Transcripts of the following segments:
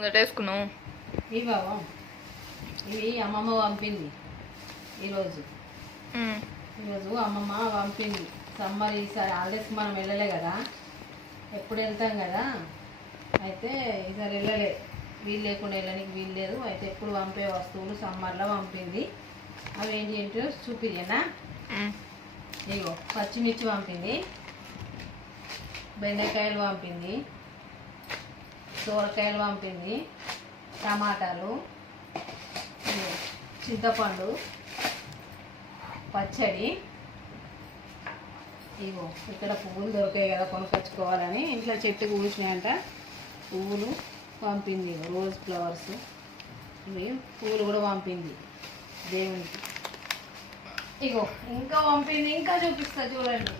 ముందట వేసుకున్నావు ఇవి బాబా ఇవి అమ్మమ్మ పంపింది. ఈరోజు. ఈరోజు అమ్మమ్మ పంపింది. సమ్మర్ ఈసారి హాలిడేస్కి మనం వెళ్ళలే కదా. ఎప్పుడు వెళ్తాం కదా. అయితే ఈసారి వెళ్ళలే. వీలు లేకుండా వెళ్ళడానికి వీలు లేదు. అయితే ఎప్పుడు పంపే వస్తువులు సమ్మర్లో పంపింది. అవి ఏంటి ఏంటో ఉమ్. ఇగో పచ్చిమిర్చి పంపింది. బెండకాయలు పంపింది. సోరకాయలు పంపింది టమాటాలు చింతపండు పచ్చడి. ఇగో ఇక్కడ పువ్వులు దొరికాయి కదా కొనుకొచ్చుకోవాలని. ఇంట్లో చెట్టు కూర్చున్నాయంట పువ్వులు పంపింది రోజ్ ఫ్లవర్స్. ఇవి పువ్వులు కూడా పంపింది దేవునికి. ఇగో ఇంకా పంపింది ఇంకా చూపిస్తా చూడండి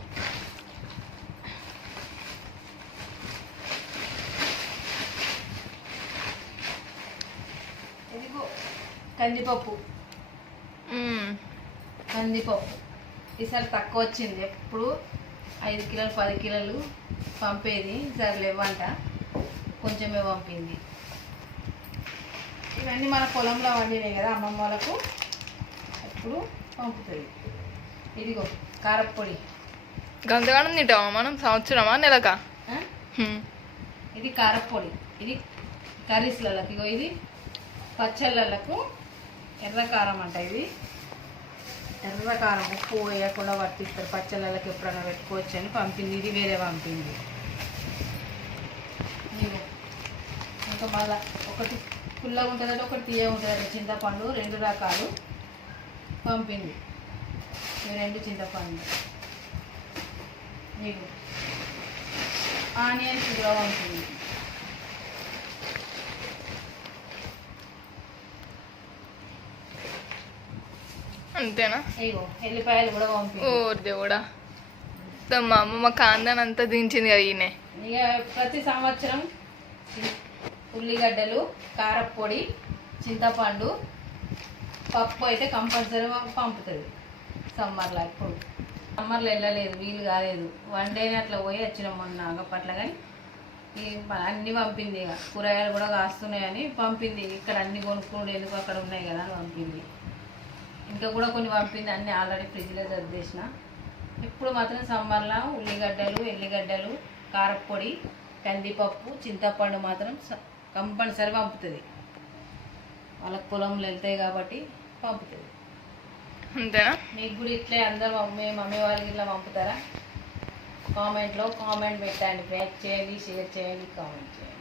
ఇదిగో కందిపప్పు. కందిపప్పు. ఈసారి తక్కువ వచ్చింది. ఎప్పుడు ఐదు కిలోలు పది కిలోలు పంపేది. ఈసారి లేవంట. కొంచెమే పంపింది. ఇవన్నీ మన పొలంలో వండినాయి కదా అమ్మమ్మ వాళ్ళకు. ఎప్పుడు పంపుతుంది. ఇదిగో కారప్పొడి. గంతగానం తింటావా మనం? సంవత్సరమా? నెలకా. ఇది కారప్పొడి. ఇది కర్రీస్లలకు. ఇగో ఇది పచ్చళ్ళకు ఎర్రకారం అంట ఇది. ఎర్రకారం ఉప్పు వేయకుండా పట్టిస్తారు. పచ్చళ్ళకి ఎప్పుడైనా పెట్టుకోవచ్చు అని పంపింది. ఇది వేరే పంపింది. ఇంకా మళ్ళా ఒకటి పుల్లగా ఉంటుందంటే ఒకటి తీయ ఉంటుందంటే చింతపండు రెండు రకాలు పంపింది. రెండు చింతపండు. నీకు ఆనియన్స్ కూడా పంపింది. అంతేనా? ఎల్లిపాయలు కూడా ఓ పంపింది దేవుడా. మొత్తం మా అమ్మమ్మ కాందాన్ అంతా దించింది కదా ఈయన. ఇక ప్రతి సంవత్సరం ఉల్లిగడ్డలు కారప్పొడి చింతపండు పప్పు అయితే కంపల్సరీ పంపుతుంది. సమ్మర్లో ఇప్పుడు సమ్మర్లో వెళ్ళలేదు వీలు కాలేదు. వన్ డేని అట్లా పోయి వచ్చినాం మొన్న అగపట్ల కానీ అన్నీ పంపింది ఇక కూరగాయలు కూడా కాస్తున్నాయని పంపింది. ఇక్కడ అన్ని కొనుక్కుంటూ ఎందుకు అక్కడ ఉన్నాయి కదా అని పంపింది. ఇంకా కూడా కొన్ని పంపింది అన్నీ ఆల్రెడీ ఫ్రిడ్జ్లో సర్దేసిన. ఇప్పుడు మాత్రం సమ్మర్లో ఉల్లిగడ్డలు ఎల్లిగడ్డలు కారప్పొడి కందిపప్పు చింతపండు మాత్రం కంపల్సరీ పంపుతుంది. వాళ్ళకి పొలంలో వెళ్తాయి కాబట్టి పంపుతుంది. అంతేనా మీకు కూడా ఇట్లే అందరు మమ్మీ మమ్మీ వాళ్ళకి ఇట్లా పంపుతారా? కామెంట్లో కామెంట్ పెట్టండి. లైక్ చేయండి షేర్ చేయండి కామెంట్ చేయండి.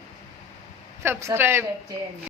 సబ్స్క్రైబ్ చేయండి.